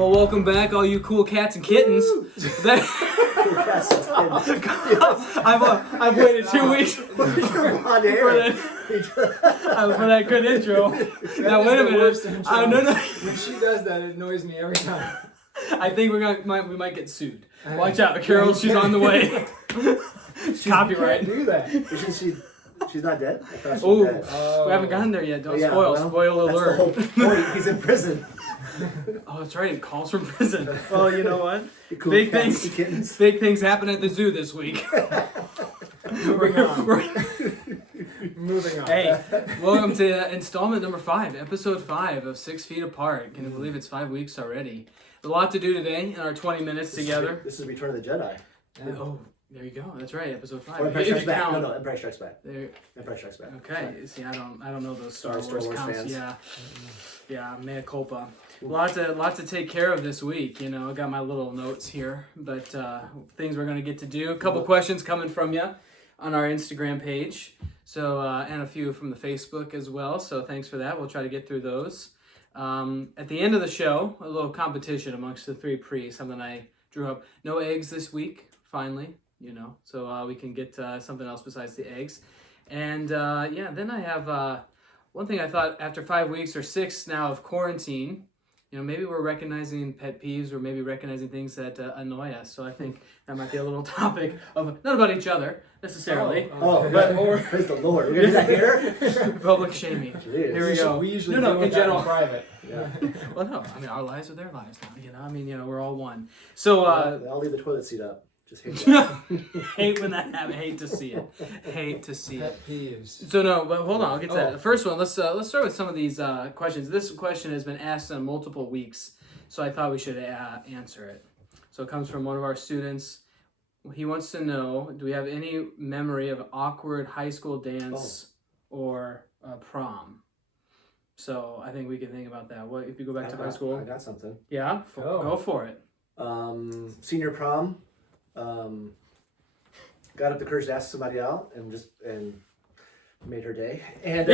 Well, welcome back, all you cool cats and kittens. I've waited 2 weeks for that good intro. Now wait a minute. No. When she does that, it annoys me every time. I think we might get sued. Watch out, Carol. She's on the way. Copyright. Do that. She's not dead? I thought she Oh, was dead. we haven't gotten there yet. Don't Yeah, spoil. well, Spoil that's alert. the whole point. He's in prison. Oh, that's right. It calls from prison. Well, you know what? Cool Big cats things. and kittens. Big things happen at the zoo this week. Moving on. Moving on. Hey, welcome to installment number 5, episode 5 of 6 Feet Apart. Can you believe it's 5 weeks already? A lot to do today in our 20 minutes together. This is Return of the Jedi. Yeah. Oh, there you go. That's right, episode 5. Or Empire If you Strikes Back. count. No, Empire Strikes Back. There. Empire Strikes Back. Okay. See, I don't know those Star Star Wars Wars counts. fans. Yeah, mea culpa. Lot to take care of this week. You know, I got my little notes here, but things we're gonna get to do. A couple questions coming from you on our Instagram page. So and a few from the Facebook as well. So thanks for that. We'll try to get through those. At the end of the show, a little competition amongst the 3 priests. Something I drew up. No eggs this week. Finally, you know, so we can get something else besides the eggs. And then I have one thing I thought after 5 weeks or 6 now of quarantine. You know, maybe we're recognizing pet peeves or maybe recognizing things that annoy us. So I think that might be a little topic of not about each other necessarily, but praise the Lord. We're gonna do that here? public shaming. Jeez. Here we go. We usually No, do in that general. in private. Yeah. Well, no, I mean our lives are their lives now. You know, I mean, you know, we're all one. So I'll leave the toilet seat up. Just hate that. hate when that happens. Hate to see it. Hate to see it. Pet peeves. So no, but hold on, I'll get to that. The first one, let's start with some of these questions. This question has been asked on multiple weeks, so I thought we should answer it. So it comes from one of our students. He wants to know, do we have any memory of awkward high school dance or prom? So I think we can think about that. What if you go back to high school? I got something. Yeah, go for it. Senior prom. Got up the courage to ask somebody out and made her day. And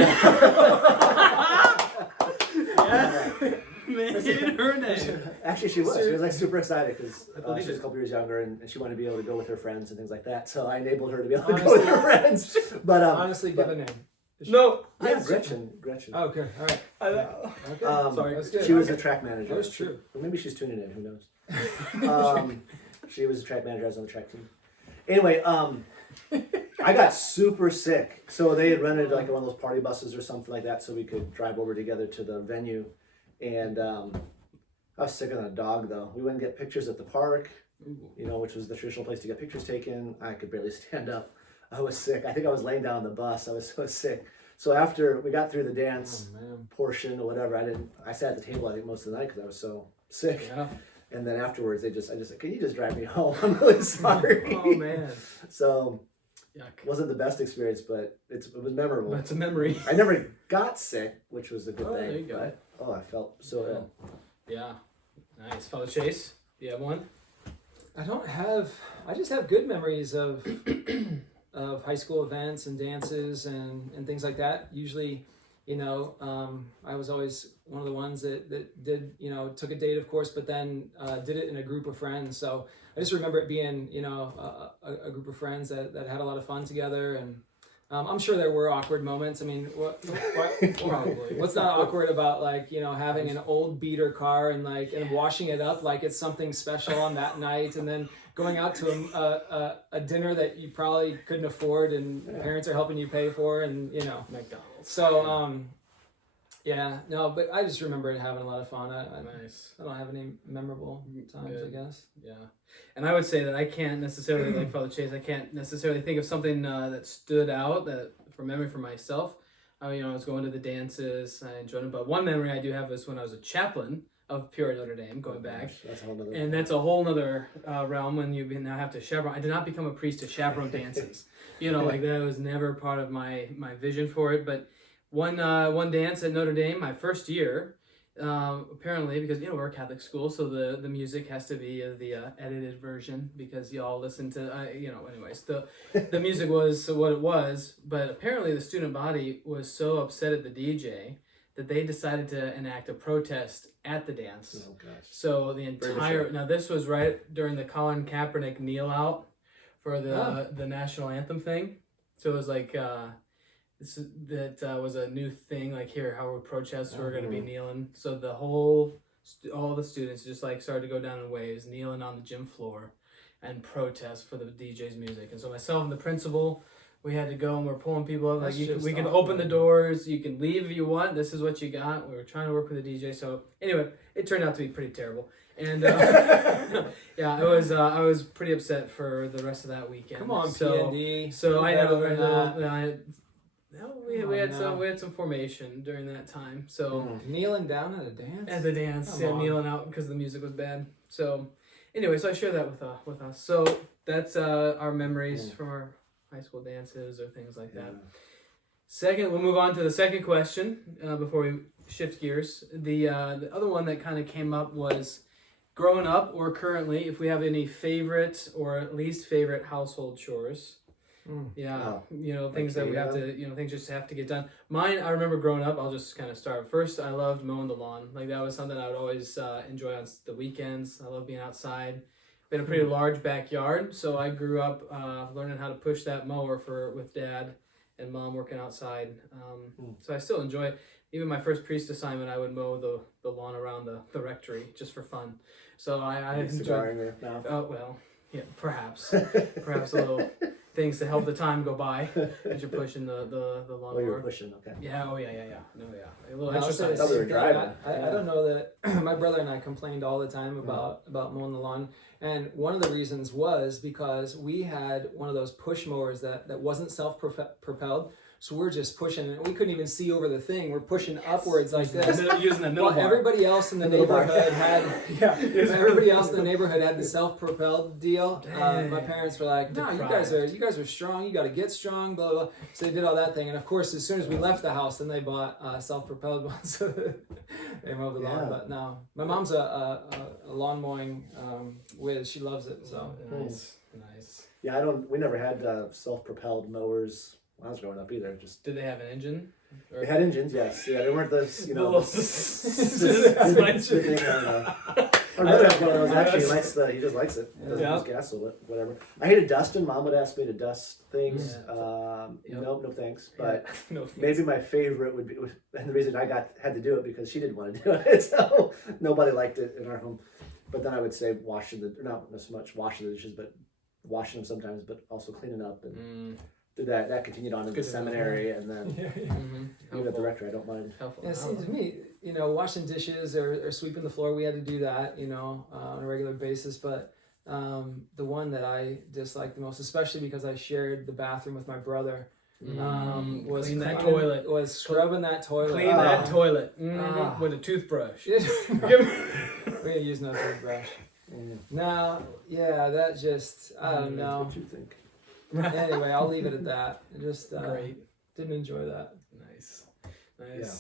Made her day. actually, she was like super excited because she was a couple years younger and she wanted to be able to go with her friends and things like that. So I enabled her to be able to go with her friends. But honestly, give a name. No. Yeah, Gretchen. Oh, okay, all right. I know. Okay. Sorry. That's good. She was a track manager. That was true. Or maybe she's tuning in. Who knows? She was a track manager. I was on the track team. Anyway, I got super sick. So they had rented like one of those party buses or something like that so we could drive over together to the venue. And I was sicker than a dog, though. We went and get pictures at the park, you know, which was the traditional place to get pictures taken. I could barely stand up. I was sick. I think I was laying down on the bus. I was so sick. So after we got through the dance portion or whatever, I sat at the table, I think, most of the night because I was so sick. Yeah. And then afterwards, I just said, can you just drive me home? I'm really sorry. Oh, man. So Yuck. wasn't the best experience, but it was memorable. That's a memory. I never got sick, which was a good thing. There you go. But, I felt so ill. Yeah. Nice. Father Chase, do you have one? I just have good memories of of high school events and dances and things like that. Usually, you know, I was always one of the ones that did, you know, took a date, of course, but then did it in a group of friends. So I just remember it being, you know, a group of friends that had a lot of fun together. And I'm sure there were awkward moments. I mean, what Probably. what's not awkward about, like, you know, having an old beater car and washing it up like it's something special on that night, and then going out to a dinner that you probably couldn't afford and parents are helping you pay for, and, you know. McDonald's. So, yeah, no, but I just remember having a lot of fun. Nice. I don't have any memorable times, Good. I guess. Yeah. And I would say that I can't necessarily, like Father Chase, I can't necessarily think of something that stood out that for memory for myself. You know, I was going to the dances, I enjoyed it. But one memory I do have is when I was a chaplain of Pure Notre Dame, going back. That's a whole nother. And that's a whole nother realm when you now have to chaperone. I did not become a priest to chaperone dances. You know, like that was never part of my vision for it. But one dance at Notre Dame, my first year, apparently, because, you know, we're a Catholic school, so the music has to be the edited version because y'all listen to, you know, anyways, the music was what it was. But apparently the student body was so upset at the DJ that they decided to enact a protest at the dance. Oh gosh. So the entire mature. now this was right during the Colin Kaepernick kneel out for Oh. the national anthem thing. So it was like that was a new thing. Like here, how we protest, we're gonna be kneeling. So the whole all the students just like started to go down in waves, kneeling on the gym floor, and protest for the DJ's music. And so myself and the principal, we had to go and we're pulling people up. Like That's we just can awful. open the doors, you can leave if you want. This is what you got. We were trying to work with the DJ. So anyway, it turned out to be pretty terrible. And yeah, I was pretty upset for the rest of that weekend. Come on, so, PND. So I know Better than that. we had no. some formation during that time. So Kneeling down at a dance? at the dance, Come yeah, on. kneeling out because the music was bad. So anyway, so I share that with us. So that's our memories from our high school dances or things like that. Second, we'll move on to the second question before we shift gears. The other one that kind of came up was growing up or currently, if we have any favorite or least favorite household chores. Yeah, Wow. Things that we have to, things just have to get done. Mine, I remember growing up, I'll just kind of start. First, I loved mowing the lawn. Like that was something I would always enjoy on the weekends. I love being outside. We had a pretty large backyard, so I grew up learning how to push that mower with Dad and Mom working outside. So I still enjoy it. Even my first priest assignment, I would mow the lawn around the rectory just for fun. So I Cigar enjoyed. in your mouth. Oh well, yeah, perhaps a little things to help the time go by as you're pushing the lawnmower. Oh, you were pushing, okay. Yeah, no, yeah, a little I'll say exercise. thought we were that driving. I don't know that my brother and I complained all the time about mowing the lawn, and one of the reasons was because we had one of those push mowers that wasn't self-propelled, so we're just pushing, and we couldn't even see over the thing. We're pushing upwards like this. Using the middle Well, bar. everybody else in the middle bar. neighborhood had everybody else in the neighborhood had the self-propelled deal. My parents were like, "No, you guys are strong. You got to get strong." Blah, blah blah. So they did all that thing, and of course, as soon as we left the house, then they bought self-propelled ones. So they mowed the lawn. Yeah. But no, my mom's a lawn mowing whiz. She loves it. So Nice. Yeah, we never had self-propelled mowers when I was growing up either. Just Did they have an engine? Or- they had engines, yes. Yeah, they weren't those, Little- Our brother has one of those. Actually, he just likes it. Doesn't Yeah. use gas, so whatever. I hated dusting. Mom would ask me to dust things. Yeah. Yep. Nope, no thanks. But No, maybe my favorite would be, and the reason I had to do it because she didn't want to do it, so nobody liked it in our home. But then I would say not so much washing the dishes, but washing them sometimes, but also cleaning up and did that. That continued on in the Good to know. seminary, and then even at the rectory, I don't mind. Helpful. yeah, it seems to me, washing dishes or sweeping the floor, we had to do that, on a regular basis. But the one that I disliked the most, especially because I shared the bathroom with my brother, was Clean that cleaning- toilet. Was scrubbing that toilet. Clean that toilet Ah. with a toothbrush. We didn't use no toothbrush. No, yeah, that just I don't know. What you think? Anyway, I'll leave it at that. I just Great. didn't enjoy that. Nice.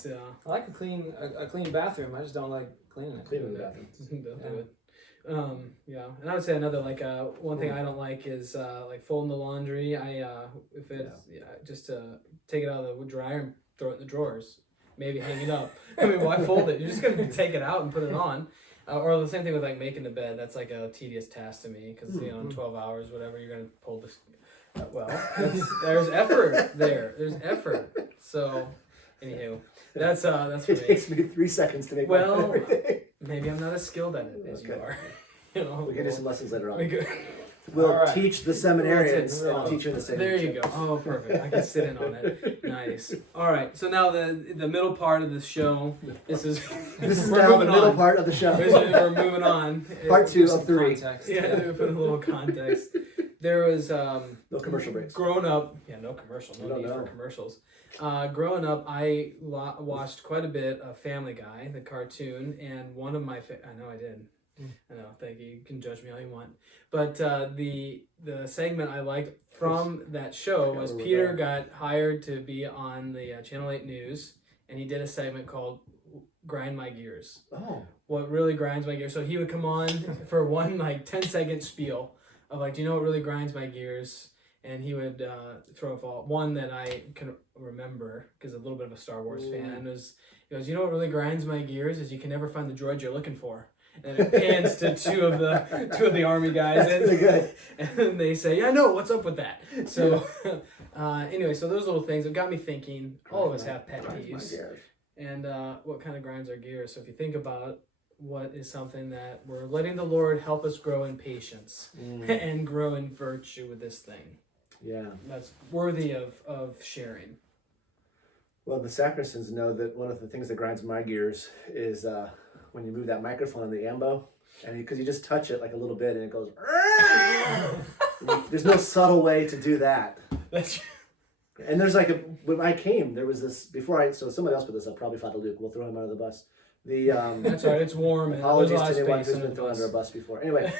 Yeah. I like a clean bathroom. I just don't like cleaning it. Cleaning the bathroom. Don't do it. Yeah, and I would say another one thing I don't like is like folding the laundry. If it's just take it out of the dryer and throw it in the drawers, maybe hang it up. I mean, why fold it? You're just gonna take it out and put it on. Or the same thing with like making the bed. That's like a tedious task to me because in 12 hours, whatever, you're gonna pull this. There's effort there. There's effort. So, anywho, that's for It me. takes me 3 seconds to make Well, one every day. Maybe I'm not as skilled at it as you Okay. are. You know, We'll give you some lessons later on. we could- We'll All right. teach the That's seminarians it. and I'll teach you in the same. There you go. Oh, perfect. I can sit in on it. Nice. All right. So now the middle part of the show. This is This is we're now the moving middle on. part of the show. We're moving on. Part Give 2 some of 3. context. Yeah, we put a little context. There was No commercial breaks. growing up. Yeah, no commercial. You No don't need for know. commercials. Growing up, I watched quite a bit of Family Guy, the cartoon, and one of my I know I did. I know. Thank you. You can judge me all you want. But the segment I liked from that show was where we're Peter going. got hired to be on the Channel 8 News, and he did a segment called Grind My Gears. Oh. What really grinds my gears. So he would come on for one 10-second spiel of do you know what really grinds my gears? and he would throw a ball. One that I can remember because a little bit of a Star Wars fan was. He goes, you know what really grinds my gears is you can never find the droid you're looking for. And it pans to two of the army guys, That's pretty good. and they say, "Yeah, no, what's up with that?" So, anyway, so those little things have got me thinking. All of us have pet peeves, and what kind of grinds our gears. So if you think about what is something that we're letting the Lord help us grow in patience and grow in virtue with this thing, Yeah. that's worthy of sharing. Well, the sacristans know that one of the things that grinds my gears is when you move that microphone on the ambo, and because you just touch it like a little bit and it goes. There's no subtle way to do that. That's And there's like when I came, there was this so someone else put this up. Probably Father Luke. We'll throw him under the bus. that's all right. It's warm and there's a Apologies lot to of anyone space who's in been the thrown bus. under a bus before. Anyway,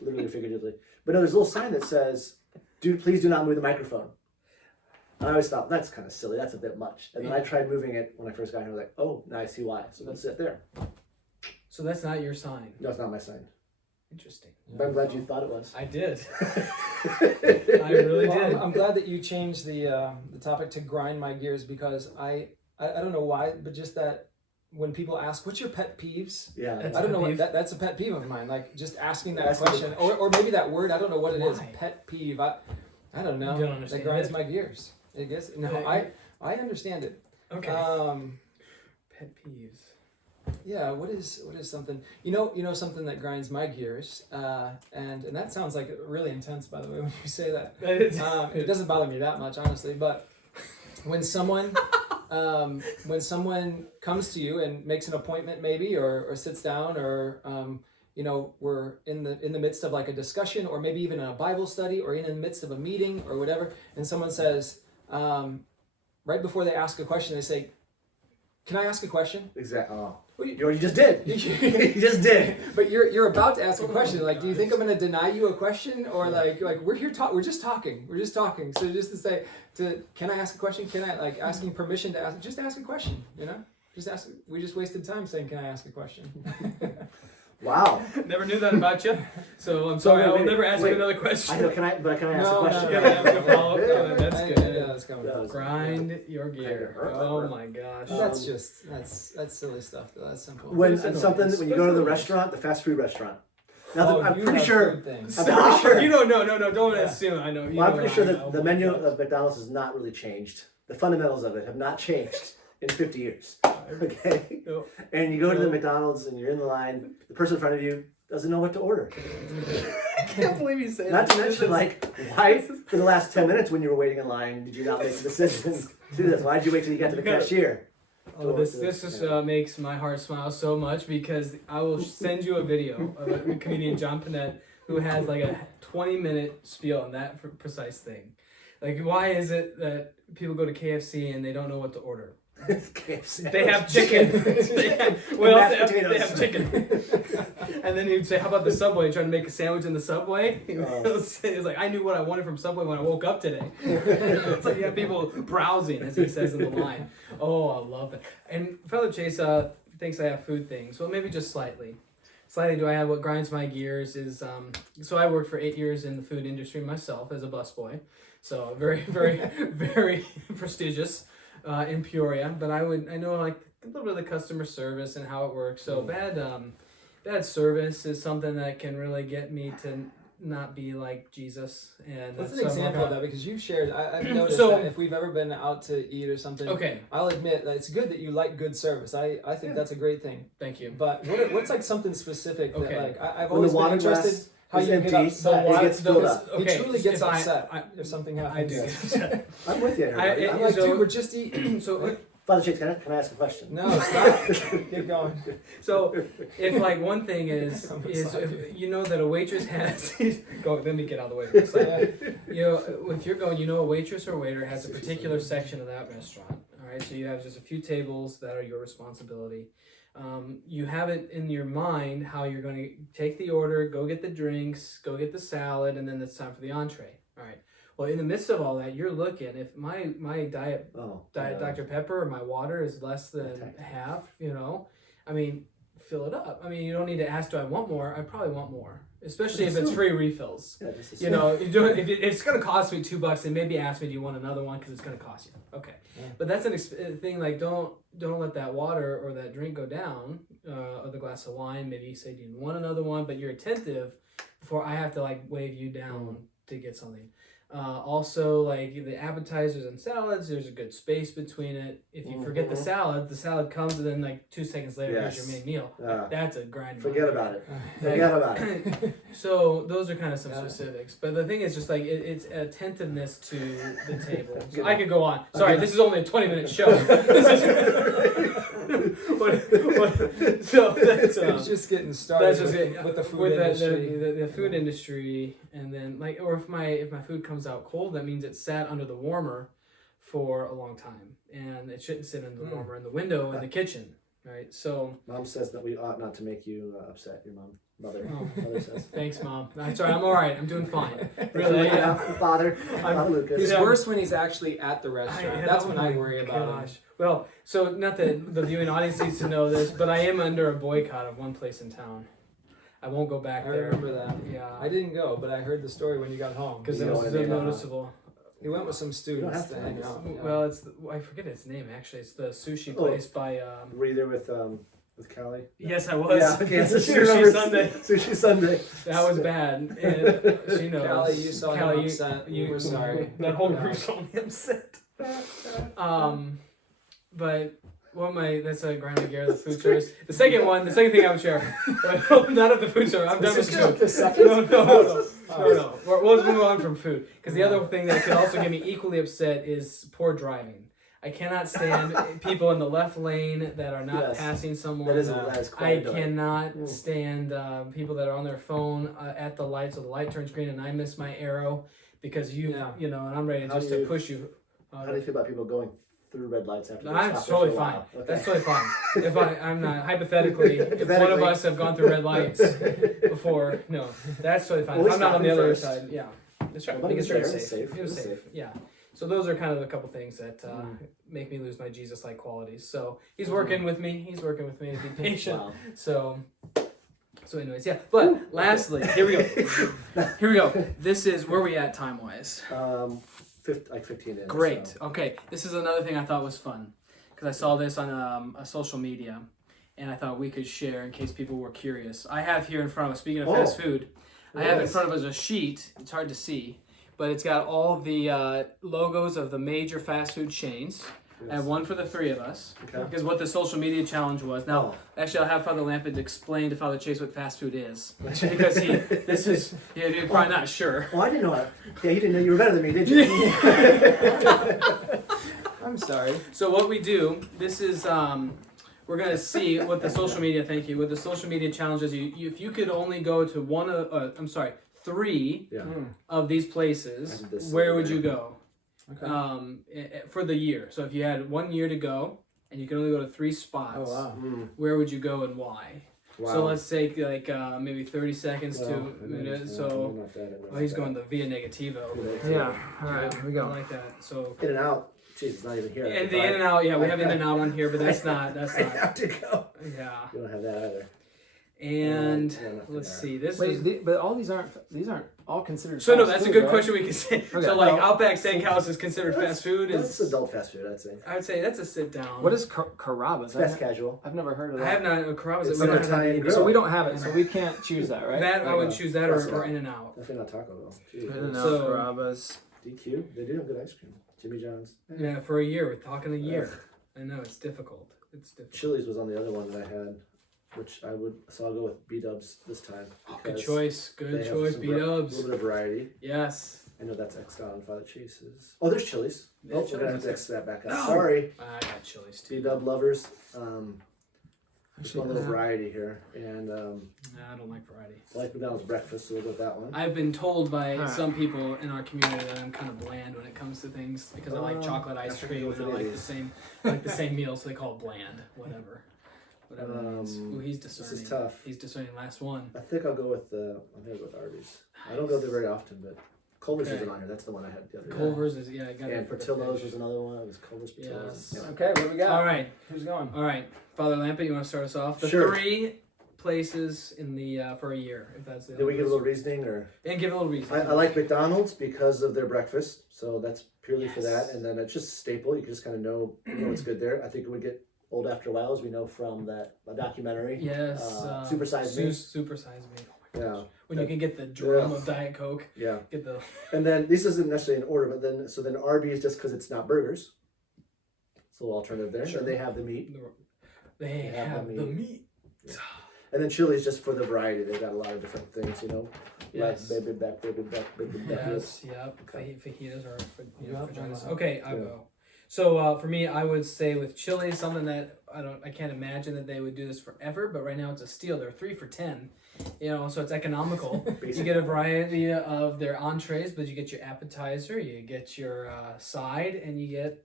literally or figuratively. But no, there's a little sign that says, "Dude, please do not move the microphone." And I always thought that's kind of silly. That's a bit much. And then I tried moving it when I first got here. I was like, "Oh, now I see why." So let's sit there. So that's not your sign. No, it's not my sign. Interesting. But I'm glad you thought it was. I did. I really Well, did. I'm glad that you changed the topic to grind my gears because I don't know why, but just that when people ask, "What's your pet peeves?" Yeah. That's I don't a know peeve. that's a pet peeve of mine. Like just asking that Asking the question, or maybe that word. I don't know what it is. Why? Pet peeve. I don't know. You don't understand That grinds it? my gears. I guess no. Yeah, I understand it. Okay. Pet peeves. Yeah. What is something you know something that grinds my gears? And that sounds like really intense, by the way, when you say that. It doesn't bother me that much, honestly. But when someone comes to you and makes an appointment, maybe, or sits down, or we're in the midst of like a discussion, or maybe even in a Bible study, or in the midst of a meeting, or whatever, and someone says, right before they ask a question, they say, "Can I ask a question?" Exactly. Oh. Well, You just did. You just did. But you're about to ask a question. Like, do you think I'm going to deny you a question, or like we're here we're just talking. So just to say, can I ask a question? Can I asking permission to ask? Just ask a question. Just ask. We just wasted time saying, "Can I ask a question?" Wow. Never knew that about you. So I'm sorry. I will never ask you another question. I know. Can I ask a No, question? no, Yeah, that's a follow-up. Yeah, that's I- good. Yeah, that's coming. That was- Grind your gear. Oh my gosh. That's just that's silly stuff. Though. That's simple. When Those are something nice. when you go to the Those are restaurant, the fast food restaurant. Now, Oh, I'm you pretty have sure. food things. I'm pretty sure. You don't. No. Don't Yeah. assume. I know. You Well, I'm know pretty I sure know. that the Oh my menu gosh. of McDonald's has not really changed. The fundamentals of it have not changed in 50 years. Okay? No. And you go to the No. McDonald's and you're in the line, the person in front of you doesn't know what to order. I can't believe you say Not that. to mention, like, why for the last 10 minutes when you were waiting in line did you not make the decision to do this? Why did you wait till you got to the cashier? Oh, this just makes my heart smile so much because I will send you a video of a comedian, John Panette, who has like a 20-minute spiel on that precise thing. Like, why is it that people go to KFC and they don't know what to order? KFC. They have chicken. They have, what else? mashed They have potatoes. chicken. And then he'd say, "How about the Subway? Trying to make a sandwich in the Subway?" It's like, I knew what I wanted from Subway when I woke up today. It's like you have people browsing, as he says in the line. Oh, I love that. And fellow Chase thinks I have food things. Well, maybe just slightly. Slightly do I have. What grinds my gears is so I worked for 8 years in the food industry myself as a busboy. So very, very, very prestigious. In Peoria, but I know like a little bit of the customer service and how it works. So bad service is something that can really get me to not be like Jesus. And What's that's an something example of about- that? Because you've shared, I've noticed So- that if we've ever been out to eat or something, Okay, I'll admit that it's good that you like good service. I think that's a great thing. thank you. But what's like something specific that Okay. like I've When always the been water interested glass how is you empty, get upset. it water- gets filled up. He truly gets if I- upset if something I happens. do get upset. I'm with you. I- everybody. it- I'm I'm like, like, dude, we're just eating. So Father Chase, can I ask a question? No, stop. Keep going. So if like one thing is I'm is sorry. if you know that a waitress has go let me get out of the way for a second. You know, if you're going, a waitress or waiter has a particular section of that restaurant. All right, so you have just a few tables that are your responsibility. You have it in your mind how you're going to take the order, go get the drinks, go get the salad, and then it's time for the entree. All right. Well, in the midst of all that, you're looking. If my diet Oh, Diet no. Dr. Pepper or my water is less than Okay. half, I mean, fill it up. I mean, you don't need to ask, do I want more? I probably want more. especially if it's free refills. Yeah, just You assume. know, you don't, if it's going to cost me $2, then maybe ask me, do you want another one? Because it's going to cost you. Okay. Yeah. But that's an thing, like, don't let that water or that drink go down, or the glass of wine. Maybe you say, do you want another one? But you're attentive before I have to, like, wave you down to get something. Also, like, the appetizers and salads, there's a good space between it. If you forget the salad comes, and then, like, 2 seconds later, here's your main meal. That's a grind. Forget about it. Forget about it. So those are kind of some specifics, but the thing is just like it's attentiveness to the table. So I could go on. Sorry, this is only a 20-minute show. So that's It's just getting started that's just with the food with industry. the food industry, and then like, or if my food comes out cold, that means it sat under the warmer for a long time, and it shouldn't sit in the warmer in the window in the kitchen, right? So Mom says that we ought not to make you upset. Your mother says. thanks, Mom. I'm sorry, I'm all right. I'm doing fine. Really, Yeah, Father Lucas. He's Yeah. worse when he's actually at the restaurant. That's when I worry about him. Well, so not that the viewing audience needs to know this, but I am under a boycott of one place in town. I won't go back I there. remember that. Yeah, I didn't go, but I heard the story when you got home. because You it don't was wanna be noticeable. He went with some students have to to. hang out. Yeah. Well, it's I forget its name actually. It's the sushi Oh. place by. Were you there with Callie? Yes, I was. Yeah, Kansas City. Sushi Sunday. Sushi Sunday. That was bad. And she knows. Callie, you saw him Callie, upset. We're sorry. That whole Yeah. group saw me upset. But that's a Grand Laguerre, the food service. The second thing I would share. Not of the food service. I'm done with food. The second? No. We'll move on from food. Because the other thing that could also get me equally upset is poor driving. I cannot stand people in the left lane that are not Yes. passing someone. That is quite I annoying. cannot stand people that are on their phone at the light, so the light turns green and I miss my arrow because you know, and I'm ready How just do to you- push you. How do you feel about people going through red lights after they That's stop there for totally a fine. while? Okay. That's totally fine. If I'm not hypothetically, if one of Hypothetically. us have gone through red lights before, no, that's totally fine. Well, If I'm not on stop the him other first. side, yeah, that's right. Nobody Making was sure it's there. safe. It was It was safe. safe. Yeah. So those are kind of a couple things that make me lose my Jesus-like qualities. So he's working with me. He's working with me to be patient. Wow. So anyways, yeah. But lastly, here we go. Here we go. This is where we at time-wise. 15 in. Great. So. Okay. This is another thing I thought was fun because I saw this on a social media, and I thought we could share in case people were curious. I have here in front of us. Speaking of fast food, I have in Yes. front of us a sheet. It's hard to see, but it's got all the logos of the major fast food chains. I have one for the three of us Okay. because what the social media challenge was. Now, Oh. actually, I'll have Father Lampard explain to Father Chase what fast food is because you're probably not sure. Oh, I didn't know that. Yeah, you didn't know. You were better than me, did you? I'm sorry. So what we do, this is we're gonna see what the social media. Thank you. What the social media challenges you if you could only go to three Yeah. of these places, I did this where over would there. you go? Okay. For the year. So if you had 1 year to go and you can only go to 3 spots, Oh wow. where would you go and why? Wow. So let's take like maybe 30 seconds Well, to I a don't minute. know. So I'm not that, I'm not he's that. going the via negativo. Yeah. All right. Here we I go. like that. So In and out. Jeez, it's not even here. and the in and out, yeah, we have in and out on here, but that's not. I have to go. Yeah. You don't have that either. And Yeah, nothing let's there. see. This Wait, is but all these aren't all considered. so no. fast That's a food, good right? question. We can say. Okay. So like Well, Outback Steakhouse is considered fast food. That's Is adult fast food, I'd say. I would say that's a sit down. What is Carrabba's? Fast casual. I've never heard of I that. have not. Carrabba's. It's We don't an have that Italian either. grill. So we don't have it, so we can't choose that, right? That I would Okay. choose that or In and Out. Definitely not Taco Bell. Jeez. I don't know. So- Carrabba's. DQ, they do have good ice cream. Jimmy John's. Yeah, for a year. We're talking a year. I know it's difficult. It's difficult. Chili's was on the other one that I had, which so I'll go with B-dubs this time. Good because choice. they Good have choice. some B A Dubs. little bit of variety. Yes. I know that's X'd out on Father Chase's. Oh, there's Chili's. Yeah, Oh, we're gonna have Chili's. to X that back up. No. Sorry. I got Chili's too. B-dub lovers. Just Actually, one little variety here. And Nah, I don't like variety. I like McDonald's breakfast, so we'll go with that one. I've been told by Alright. some people in our community that I'm kind of bland when it comes to things because I like chocolate ice I cream forget and I what it like the same meals, so they call it bland. Whatever it means. Ooh, he's discerning. This is tough. He's discerning. Last one. I think I'll go with Arby's. I don't go there very often, but Culver's Okay. isn't on here. That's the one I had the other day. Culver's is I got it And for the Portillo's fish. was another one. It was Culver's, Portillo's. Yes. Yeah. Okay, what do we got? All right, Who's going? all right. Father Lampert, you want to start us off? The Sure. three places in the for a year, if that's the Did we give a little reasoning or? and give a little reason. I like McDonald's because of their breakfast, so that's purely for that. Yes. And then it's just a staple. You can just kind of know what's good there. I think it would get old after a while, as we know from that documentary. Yes, Super Size Me. Super Size Me. Oh my gosh. Yeah, When you can get the drum of Diet Coke, yeah. get the And then this isn't necessarily in order, but then Arby's just because it's not burgers. It's a little alternative there. Sure. And they have the meat. they have the meat. And then Chili's just for the variety. They've got a lot of different things, Yes. Like baby back. Yes, yep. Okay. Fajitas or Yep. vaginas. Okay, I'll Yeah. go. So for me, I would say with Chili's, something that I can't imagine that they would do this forever, but right now it's a steal. They're 3 for $10, so it's economical. You get a variety of their entrees, but you get your appetizer, you get your side, and you get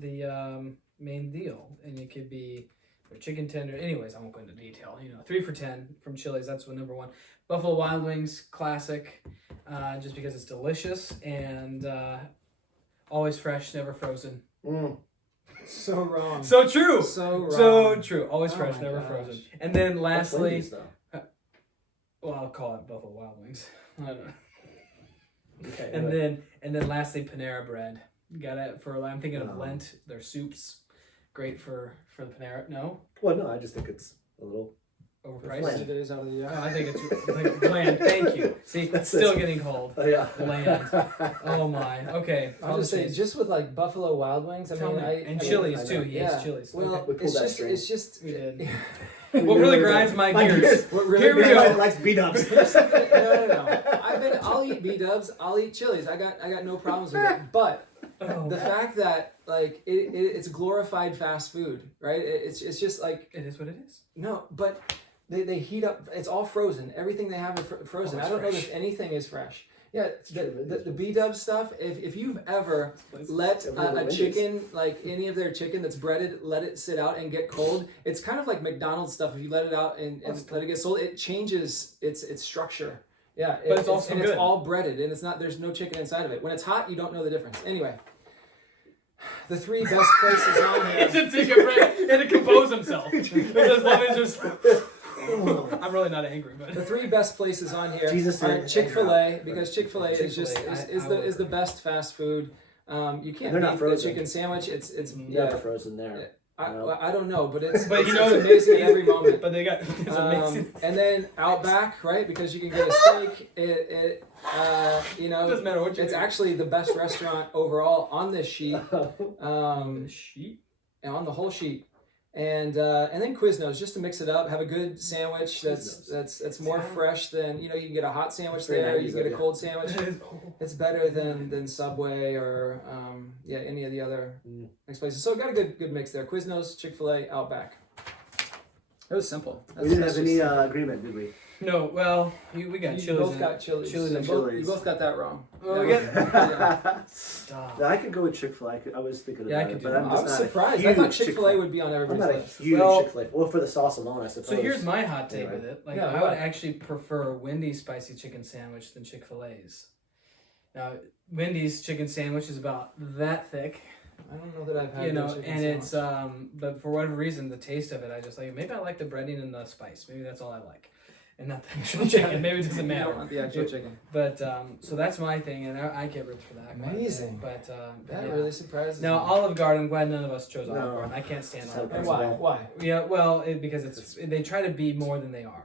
the main deal. And it could be their chicken tender. Anyways, I won't go into detail. 3 for $10 from Chili's. That's what number one. Buffalo Wild Wings, classic, just because it's delicious and always fresh, never frozen. So wrong. So true. So wrong. So true. Always Oh fresh, my never gosh. frozen. And then What's lastly, Wendy's, though? well, I'll call it Buffalo Wild Wings. I don't know. Okay. And then lastly, Panera Bread. You got it for. I'm thinking of No. Lent. Their soups, great for the Panera. No, Well, no, I just think it's a little. overpriced. Bland. 60 days out of the year. Oh, I think it's bland. Thank you. See, That's still it. getting cold. Oh yeah. Bland. Oh my. Okay. I'll just say, change. just with like Buffalo Wild Wings, Tell me. And I Chili's know. too. He Yeah. hates Chili's. Well, Okay. We pulled it's that just, string. it's just. We did. We What really did. grinds my gears? What really Here we grinds- go. Everybody likes beat-ups. No. I'll eat B-dubs. I'll eat Chili's. I got no problems with it. But Oh, the fact that like it's glorified fast food, right? It's just like it is what it is. no, but they heat up. It's all frozen. Everything they have is frozen. Oh, it's I don't know fresh. if anything is fresh. Yeah, true, the B-dub stuff. If you've ever let a chicken, like any of their chicken that's breaded, let it sit out and get cold, it's kind of like McDonald's stuff. If you let it out and let it get sold, it changes its structure. Yeah, But it's also and good. it's all breaded, and it's not. There's no chicken inside of it. When it's hot, you don't know the difference. Anyway, the 3 best places on He here. should take a break and to compose himself. Because let me just. I'm really not angry, The but 3 best places on here Jesus are said- Chick-fil-A, because Chick-fil-A is just Chick-fil-A, is I the would is the agree. best fast food. You can't They're not beat the frozen. chicken sandwich. It's Never frozen there. I don't know, but it's But it's, you know- it's amazing at every moment. but they got it's amazing. And then Outback, right? Because you can get a steak. It Doesn't matter what you it's do. actually the best restaurant overall on this sheet. Sheet. On the whole sheet. And then Quiznos, just to mix it up, have a good sandwich that's more fresh than you can get a hot sandwich Very there, you 90s, can get a yeah. cold sandwich. It's better than Subway or any of the other next places. So got a good mix there. Quiznos, Chick-fil-A, Outback. It was simple. We didn't That's have any just- agreement, did we? No, well, we got You Chili's. both in got it. Chili's. Chili's You and both- Chili's. You both got that wrong. Oh, we Yeah. got. Stop. I could go with Chick-fil-A. I was thinking Yeah, I about could it, do but that. I'm I just was not a surprised. I thought huge Chick-fil-A would be on I'm everybody's not a list. huge Well- Chick-fil-A. Well, for the sauce alone, I suppose. So here's my hot take Anyway. with it. Like Yeah, I what? would actually prefer Wendy's spicy chicken sandwich than Chick-fil-A's. Now, Wendy's chicken sandwich is about that thick, I don't know that I've had you know, their chicken and sandwich. it's but for whatever reason, the taste of it, I just like. Maybe I like the breading and the spice. Maybe that's all I like, and not the actual chicken. Maybe it doesn't You matter. don't want the actual chicken. But so that's my thing, and I get ripped for that. quite a bit. Amazing. But That yeah. really surprises Now me. Olive Garden. I'm glad none of us chose No. Olive Garden. I can't stand Just Olive have And Garden. why? Why? Yeah, well, because they try to be more than they are.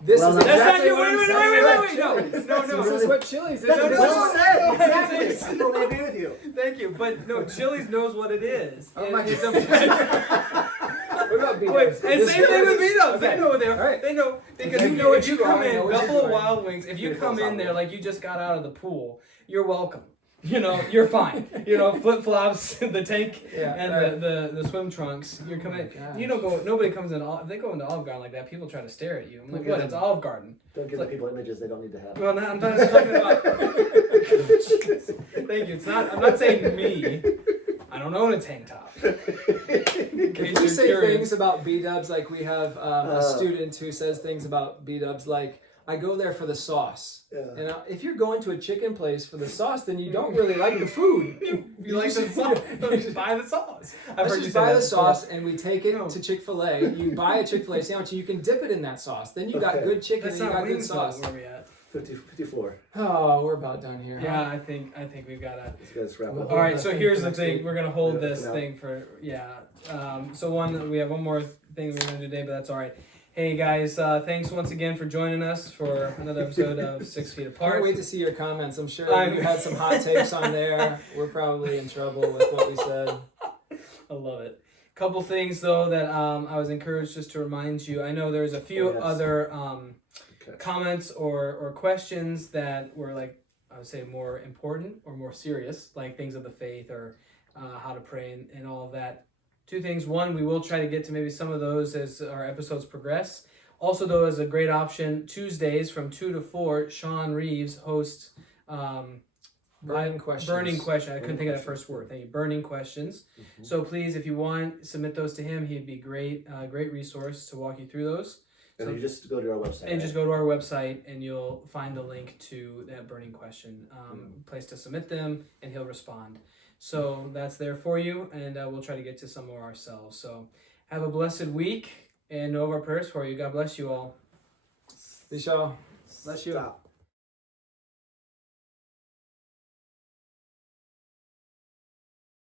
This Well, is that's exactly not what I'm wait, saying. no, This is what Chili's is. No, That's no, what no. I said. Exactly. Exactly. I totally agree with you. Thank you, but no, Chili's knows what it is. Oh And my it's What about B-dubs? Wait, and This same thing with is- B-dubs. They okay. know what they are. All right. They know because You if know what you you come are, you in know what Buffalo you're doing. Wild Wings, if you Pretty come in philosophical. there like you just got out of the pool, you're welcome. You know, you're fine. You know, flip flops, the tank, Yeah, and right. the swim trunks. You're coming in. gosh. You don't go. Nobody comes in. If they go into Olive Garden like that, people try to stare at you. I'm like, Okay. what? It's Olive Garden. Don't give the people images they don't need to have. Well, no, I'm not talking about. Thank you. It's not. I'm not saying me. I don't own a tank top. If we say things about B-dubs, like we have a student who says things about B-dubs like, I go there for the sauce. Yeah. And if you're going to a chicken place for the sauce, then you don't really like the food. You like the sauce? Just buy the sauce. I've Let's heard you just say buy that the before. sauce and we take it to Chick-fil-A. You buy a Chick-fil-A sandwich and you can dip it in that sauce. Then you got Okay. good chicken That's and you not got good wings, sauce. though, where we at? 54. Oh, we're about done here. Yeah, I think we've got to. Let's wrap Well, up. All right, that so thing here's for the next thing. week. We're gonna hold Yeah, this for now. thing for So we have one more thing we're gonna do today, but that's all right. Hey guys, thanks once again for joining us for another episode of 6 Feet Apart. Can't wait to see your comments. I'm sure I'm- you had some hot takes on there. We're probably in trouble with what we said. I love it. Couple things though that I was encouraged just to remind you. I know there's a few yes. other Okay. comments or questions that were like I would say more important or more serious, like things of the faith or how to pray and all of that. Two things. One, we will try to get to maybe some of those as our episodes progress. Also, though, as a great option, Tuesdays from 2 to 4, Sean Reeves hosts Burning questions. Burning question. I couldn't Burning think of that first word. Thank you. Burning questions. Mhm. So please, if you want, submit those to him. He'd be great, great resource to walk you through those. And So- you just go to our website. And just go to our website and you'll find the link to that burning question, place to submit them, and he'll respond. So that's there for you, and we'll try to get to some more ourselves. So have a blessed week, and know of our prayers for you. God bless you all. Bisha, bless you. Stop.